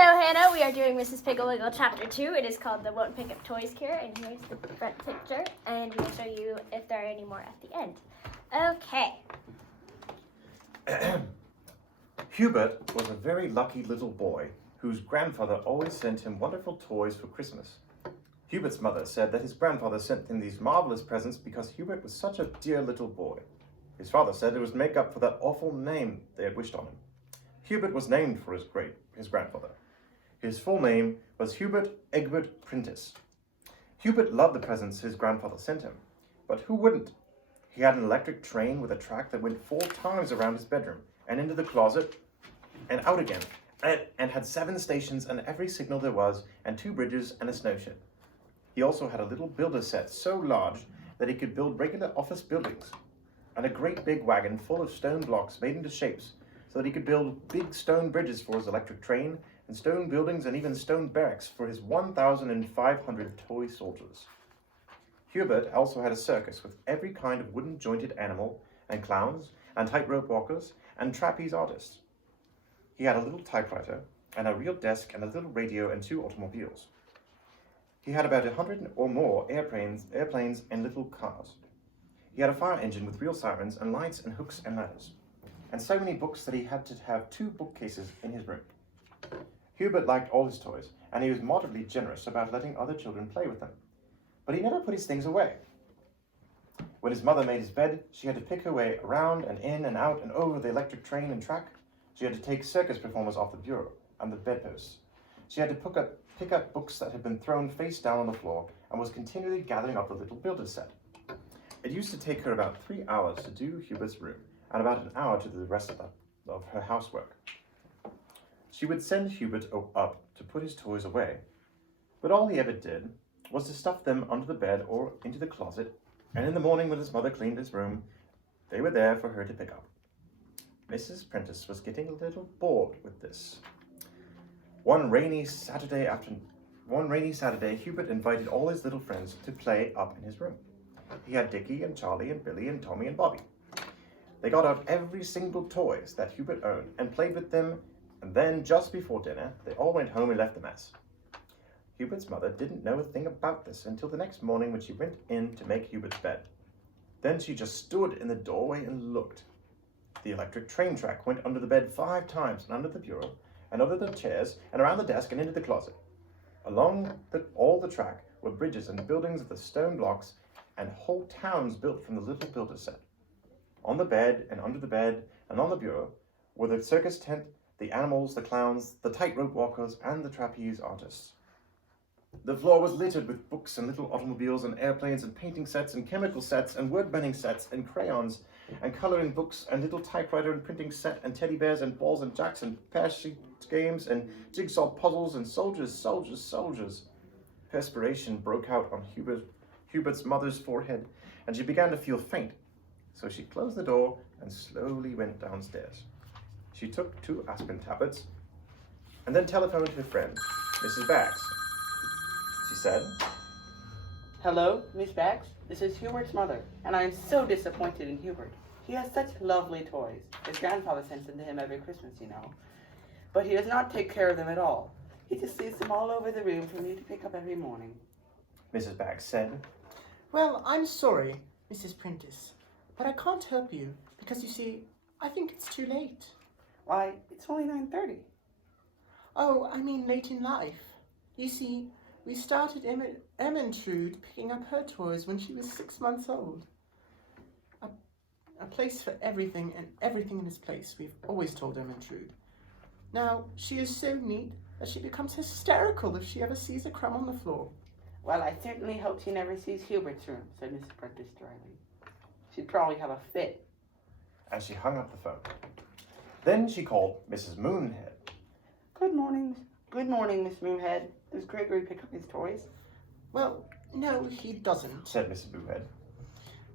Hello, Hannah. We are doing Mrs. Piggle Wiggle Chapter 2. It is called The Won't Pick Up Toys Cure, and here's the front picture, and we'll show you if there are any more at the end. Okay. Hubert was a very lucky little boy whose grandfather always sent him wonderful toys for Christmas. Hubert's mother said that his grandfather sent him these marvelous presents because Hubert was such a dear little boy. His father said it was to make up for that awful name they had wished on him. Hubert was named for his grandfather. His full name was Hubert Egbert Prentice. Hubert loved the presents his grandfather sent him, but who wouldn't? He had an electric train with a track that went 4 times around his bedroom and into the closet and out again, and had 7 stations and every signal there was, and 2 bridges and a snow shed. He also had a little builder set so large that he could build regular office buildings, and a great big wagon full of stone blocks made into shapes so that he could build big stone bridges for his electric train, and stone buildings and even stone barracks for his 1,500 toy soldiers. Hubert also had a circus with every kind of wooden jointed animal, and clowns, and tightrope walkers, and trapeze artists. He had a little typewriter, and a real desk, and a little radio, and 2 automobiles. He had about 100 or more airplanes, and little cars. He had a fire engine with real sirens, and lights, and hooks, and ladders, and so many books that he had to have 2 bookcases in his room. Hubert liked all his toys, and he was moderately generous about letting other children play with them. But he never put his things away. When his mother made his bed, she had to pick her way around and in and out and over the electric train and track. She had to take circus performers off the bureau and the bedposts. She had to pick up books that had been thrown face down on the floor and was continually gathering up the little builder set. It used to take her about 3 hours to do Hubert's room and about an hour to do the rest of her housework. She would send Hubert up to put his toys away, but all he ever did was to stuff them under the bed or into the closet, and in the morning when his mother cleaned his room, they were there for her to pick up. Mrs. Prentice was getting a little bored with this. One rainy Saturday, Hubert invited all his little friends to play up in his room. He had Dickie and Charlie and Billy and Tommy and Bobby. They got out every single toys that Hubert owned and played with them, and then just before dinner, they all went home and left the mess. Hubert's mother didn't know a thing about this until the next morning when she went in to make Hubert's bed. Then she just stood in the doorway and looked. The electric train track went under the bed 5 times and under the bureau and under the chairs and around the desk and into the closet. Along all the track were bridges and buildings of the stone blocks and whole towns built from the little builder set. On the bed and under the bed and on the bureau were the circus tent, the animals, the clowns, the tightrope walkers, and the trapeze artists. The floor was littered with books and little automobiles and airplanes and painting sets and chemical sets and word-bending sets and crayons and coloring books and little typewriter and printing set and teddy bears and balls and jacks and pear sheet games and jigsaw puzzles and soldiers. Perspiration broke out on Hubert's mother's forehead, and she began to feel faint. So she closed the door and slowly went downstairs. She took 2 aspirin tablets and then telephoned her friend, Mrs. Baggs. She said, "Hello, Miss Baggs. This is Hubert's mother, and I am so disappointed in Hubert. He has such lovely toys. His grandfather sends them to him every Christmas, you know. But he does not take care of them at all. He just leaves them all over the room for me to pick up every morning." Mrs. Baggs said, "Well, I'm sorry, Mrs. Prentice, but I can't help you because, you see, I think it's too late." "Why, it's only 9:30. Oh, I mean late in life. You see, we started Ermentrude picking up her toys when she was 6 months old. A place for everything and everything in its place, we've always told Ermentrude. Now, she is so neat that she becomes hysterical if she ever sees a crumb on the floor." "Well, I certainly hope she never sees Hubert's room," said Mrs. Prentice dryly. "She'd probably have a fit." and she hung up the phone. Then she called Mrs. Moonhead. Good morning, Miss Moonhead. Does Gregory pick up his toys?" "Well, no, he doesn't," said Mrs. Moonhead.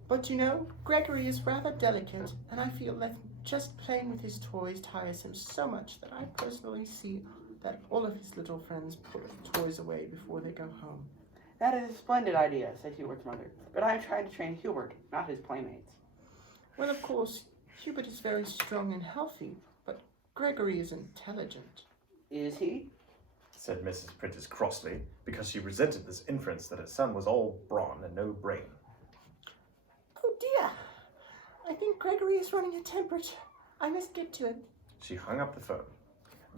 "But you know, Gregory is rather delicate, and I feel that just playing with his toys tires him so much that I personally see that all of his little friends put the toys away before they go home." "That is a splendid idea," said Hubert's mother. "But I am trying to train Hubert, not his playmates." "Well, of course, Hubert is very strong and healthy, but Gregory is intelligent." "Is he?" said Mrs. Prentice crossly, because she resented this inference that her son was all brawn and no brain. Oh dear, I think Gregory is running a temperature. I must get to him. She hung up the phone.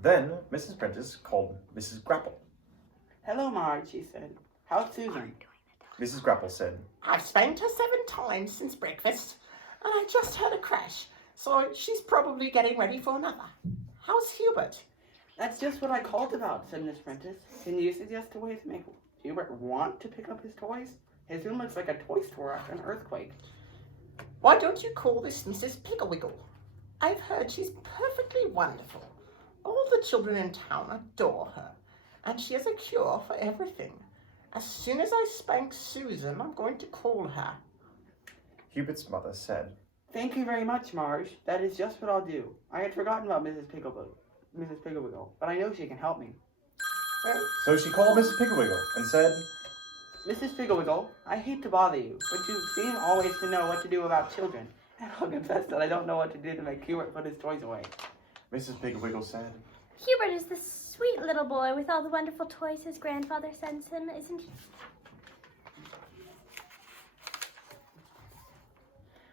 Then Mrs. Prentice called Mrs. Grapple. Hello, Marge, she said. How's Susan? Mrs. Grapple said, I've spanked her 7 times since breakfast, and I just heard a crash, so she's probably getting ready for another. How's Hubert? That's just what I called about, said Miss Prentice. Can you suggest a way to make Hubert want to pick up his toys? His room looks like a toy store after an earthquake. Why don't you call this Mrs. Piggle? I've heard she's perfectly wonderful. All the children in town adore her, and she has a cure for everything. As soon as I spank Susan, I'm going to call her. Hubert's mother said, Thank you very much, Marge. That is just what I'll do. I had forgotten about Mrs. Pigglewiggle, but I know she can help me. So she called Mrs. Pigglewiggle and said, Mrs. Pigglewiggle, I hate to bother you, but you seem always to know what to do about children. And I'll confess that I don't know what to do to make Hubert put his toys away. Mrs. Pigglewiggle said, Hubert is the sweet little boy with all the wonderful toys his grandfather sends him, isn't he?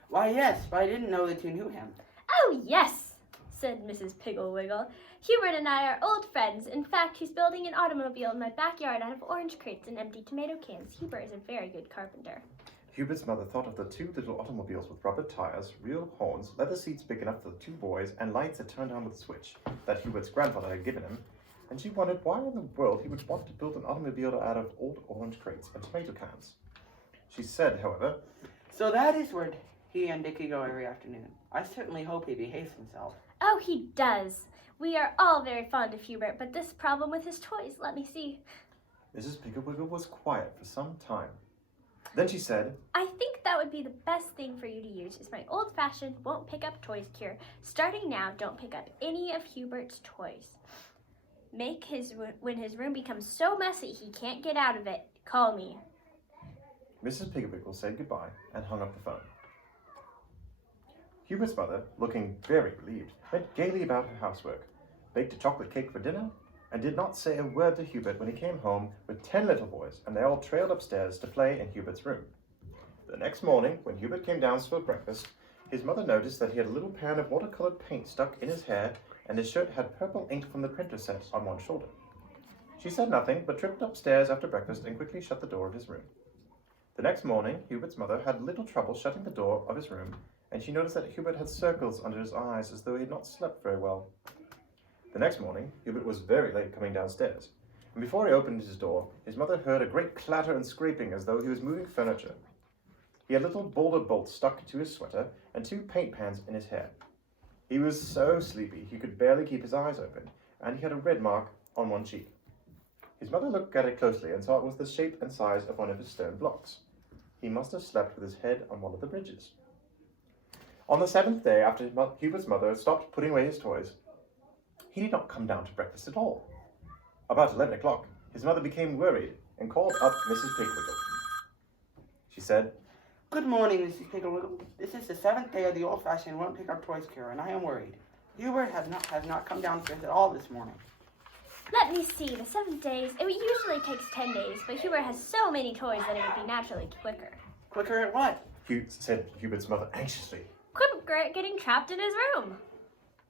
Why, yes, but I didn't know that you knew him. Oh, yes, said Mrs. Pigglewiggle. Hubert and I are old friends. In fact, he's building an automobile in my backyard out of orange crates and empty tomato cans. Hubert is a very good carpenter. Hubert's mother thought of the 2 little automobiles with rubber tires, real horns, leather seats big enough for the 2 boys, and lights that turned on with a switch that Hubert's grandfather had given him, and she wondered why in the world he would want to build an automobile out of old orange crates and tomato cans. She said, however, So that is where he and Dickie go every afternoon. I certainly hope he behaves himself. Oh, he does. We are all very fond of Hubert, but this problem with his toys, let me see. Mrs. Pigglewiggle was quiet for some time. Then she said, I think that would be the best thing for you to use is my old-fashioned won't pick up toys cure. Starting now, don't pick up any of Hubert's toys. When his room becomes so messy he can't get out of it, call me. Mrs. Pigglewiggle said goodbye and hung up the phone. Hubert's mother, looking very relieved, went gaily about her housework, baked a chocolate cake for dinner, and did not say a word to Hubert when he came home with 10 little boys, and they all trailed upstairs to play in Hubert's room. The next morning, when Hubert came down for breakfast, his mother noticed that he had a little pan of watercolored paint stuck in his hair, and his shirt had purple ink from the printer set on one shoulder. She said nothing, but tripped upstairs after breakfast and quickly shut the door of his room. The next morning, Hubert's mother had little trouble shutting the door of his room, and she noticed that Hubert had circles under his eyes as though he had not slept very well. The next morning, Hubert was very late coming downstairs, and before he opened his door, his mother heard a great clatter and scraping as though he was moving furniture. He had little boulder bolts stuck to his sweater and 2 paint pans in his hair. He was so sleepy he could barely keep his eyes open, and he had a red mark on one cheek. His mother looked at it closely and saw it was the shape and size of one of his stone blocks. He must have slept with his head on one of the bridges. On the 7th day after Hubert's mother stopped putting away his toys, he did not come down to breakfast at all. About 11 o'clock, his mother became worried and called up Mrs. Pigglewiggle. She said, Good morning, Mrs. Pigglewiggle. This is the 7th day of the old-fashioned won't pick up toys cure, and I am worried. Hubert has not come downstairs at all this morning. Let me see, the 7 days, it usually takes 10 days, but Hubert has so many toys that it would be naturally quicker. Quicker at what? said Hubert's mother anxiously. Quicker at getting trapped in his room.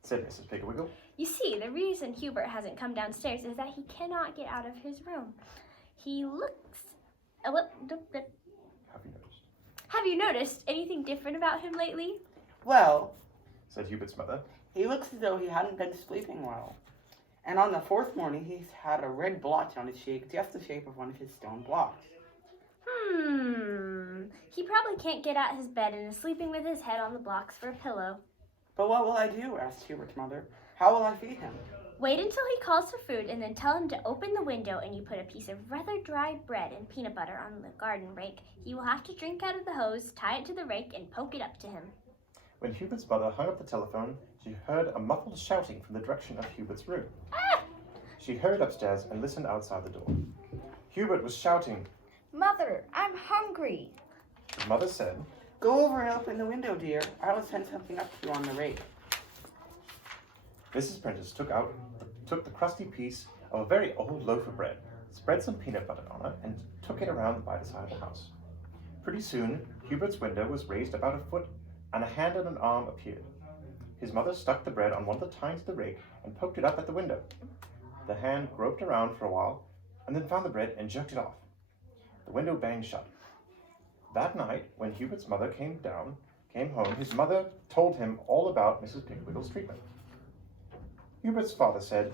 Said Mrs. Pigglewiggle. You see, the reason Hubert hasn't come downstairs is that he cannot get out of his room. He looks... Have you noticed? Have you noticed anything different about him lately? Well, Said Hubert's mother. he looks as though he hadn't been sleeping well. And on the 4th morning, he's had a red blotch on his cheek, just the shape of one of his stone blocks. He probably can't get out his bed and is sleeping with his head on the blocks for a pillow. But what will I do? Asked Hubert's mother. How will I feed him? Wait until he calls for food and then tell him to open the window and you put a piece of rather dry bread and peanut butter on the garden rake. He will have to drink out of the hose, tie it to the rake, and poke it up to him. When Hubert's mother hung up the telephone, she heard a muffled shouting from the direction of Hubert's room. Ah! She hurried upstairs and listened outside the door. Hubert was shouting. Mother, I'm hungry. His mother said, Go over and open the window, dear. I will send something up to you on the rake. Mrs. Prentice took the crusty piece of a very old loaf of bread, spread some peanut butter on it, and took it around by the side of the house. Pretty soon, Hubert's window was raised about a foot, and a hand and an arm appeared. His mother stuck the bread on one of the tines of the rake and poked it up at the window. The hand groped around for a while, and then found the bread and jerked it off. The window banged shut. That night, when Hubert's mother came home, his mother told him all about Mrs. Pigwiggle's treatment. Hubert's father said,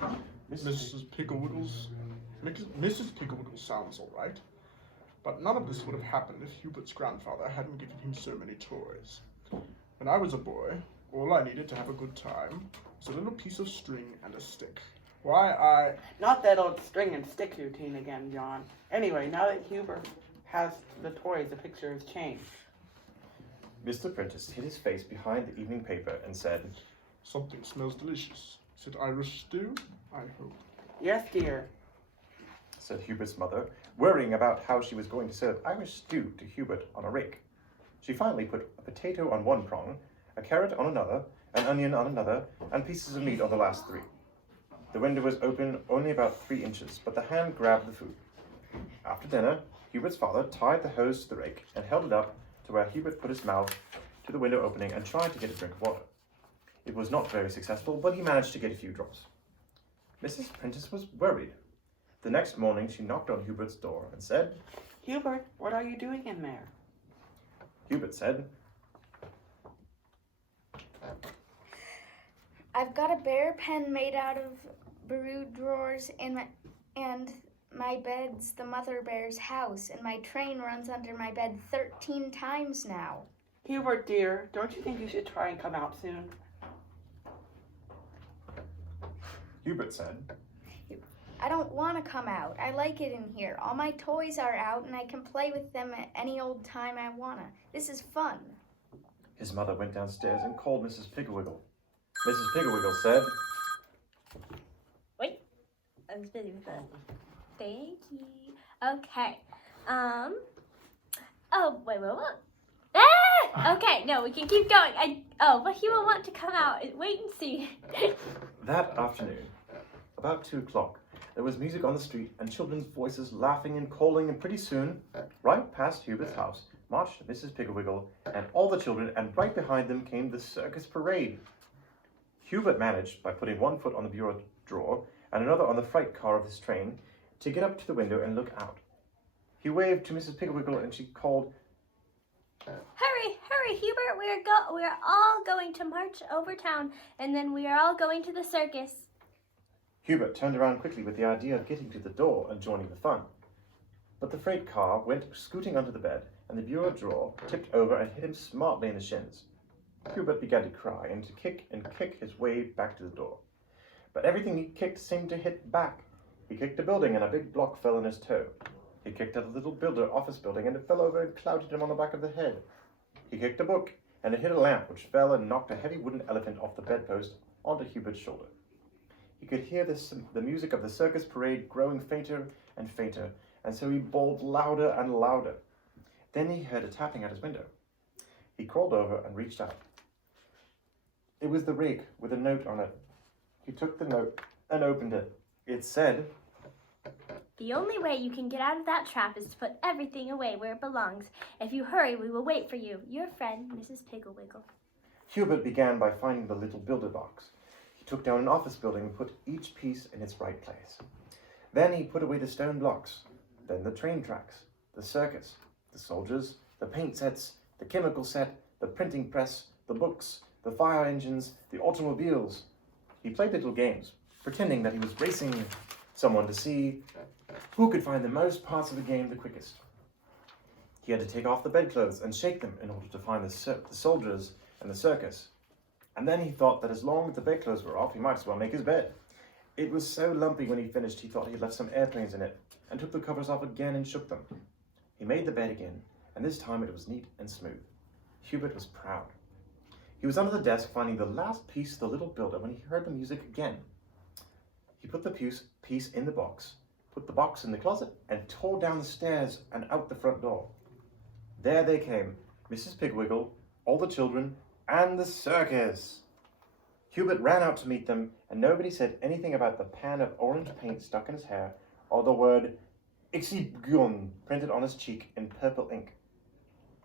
Mrs. Pigglewiggles sounds all right, but none of this would have happened if Hubert's grandfather hadn't given him so many toys. When I was a boy, all I needed to have a good time was a little piece of string and a stick. Not that old string and stick routine again, John. Anyway, now that Hubert has the toys, the picture has changed. Mr. Prentice hid his face behind the evening paper and said, Something smells delicious. Is it Irish stew? I hope. Yes, dear, said Hubert's mother, worrying about how she was going to serve Irish stew to Hubert on a rake. She finally put a potato on one prong, a carrot on another, an onion on another, and pieces of meat on the last three. The window was open only about 3 inches, but the hand grabbed the food. After dinner, Hubert's father tied the hose to the rake and held it up to where Hubert put his mouth to the window opening and tried to get a drink of water. It was not very successful, but he managed to get a few drops. Mrs. Prentice was worried. The next morning, she knocked on Hubert's door and said, Hubert, what are you doing in there? Hubert said, I've got a bear pen made out of bureau drawers, and my bed's the mother bear's house, and my train runs under my bed 13 times now. Hubert, dear, don't you think you should try and come out soon? Hubert said, I don't want to come out. I like it in here. All my toys are out, and I can play with them at any old time I wanna. This is fun. His mother went downstairs and called Mrs. Pigglewiggle. Mrs. Pigglewiggle said, Wait, I was busy with that. Thank you. Okay. Oh, wait. Ah! Okay, no, we can keep going. But he will want to come out. Wait and see. That afternoon, about 2 o'clock, there was music on the street and children's voices laughing and calling, and pretty soon, right past Hubert's house, marched Mrs. Pigglewiggle and all the children, and right behind them came the circus parade. Hubert managed, by putting one foot on the bureau drawer and another on the freight car of his train, to get up to the window and look out. He waved to Mrs. Pigglewiggle and she called, Hurry, Hubert, we are all going to march over town, and then we are all going to the circus. Hubert turned around quickly with the idea of getting to the door and joining the fun. But the freight car went scooting under the bed, and the bureau drawer tipped over and hit him smartly in the shins. Hubert began to cry and to kick his way back to the door. But everything he kicked seemed to hit back. He kicked a building and a big block fell on his toe. He kicked at a little office building and it fell over and clouted him on the back of the head. He kicked a book and it hit a lamp which fell and knocked a heavy wooden elephant off the bedpost onto Hubert's shoulder. He could hear the music of the circus parade growing fainter and fainter, and so he bawled louder and louder. Then he heard a tapping at his window. He crawled over and reached out. It was the rake with a note on it. He took the note and opened it. It said, The only way you can get out of that trap is to put everything away where it belongs. If you hurry, we will wait for you. Your friend, Mrs. Pigglewiggle. Hubert began by finding the little builder box. He took down an office building and put each piece in its right place. Then he put away the stone blocks, then the train tracks, the circus, the soldiers, the paint sets, the chemical set, the printing press, the books, the fire engines, the automobiles. He played little games, pretending that he was racing someone to see who could find the most parts of the game the quickest. He had to take off the bedclothes and shake them in order to find the soldiers and the circus. And then he thought that as long as the bedclothes were off, he might as well make his bed. It was so lumpy when he finished, he thought he had left some airplanes in it, and took the covers off again and shook them. He made the bed again, and this time it was neat and smooth. Hubert was proud. He was under the desk finding the last piece of the little builder when he heard the music again. He put the piece in the box, put the box in the closet, and tore down the stairs and out the front door. There they came, Mrs. Pigwiggle, all the children, and the circus. Hubert ran out to meet them, and nobody said anything about the pan of orange paint stuck in his hair, or the word Exhibition printed on his cheek in purple ink.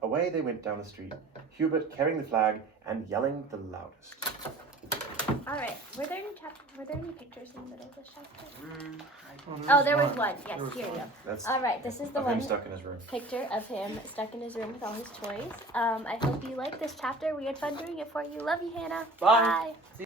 Away they went down the street, Hubert carrying the flag and yelling the loudest. All right. Were there any pictures in the middle of this chapter? Oh, Oh, there was one. Yes, There was here you one. go. That's All right. This is the of one him stuck in his room. picture of him stuck in his room with all his toys. I hope you liked this chapter. We had fun doing it for you. Love you, Hannah. Bye. Bye.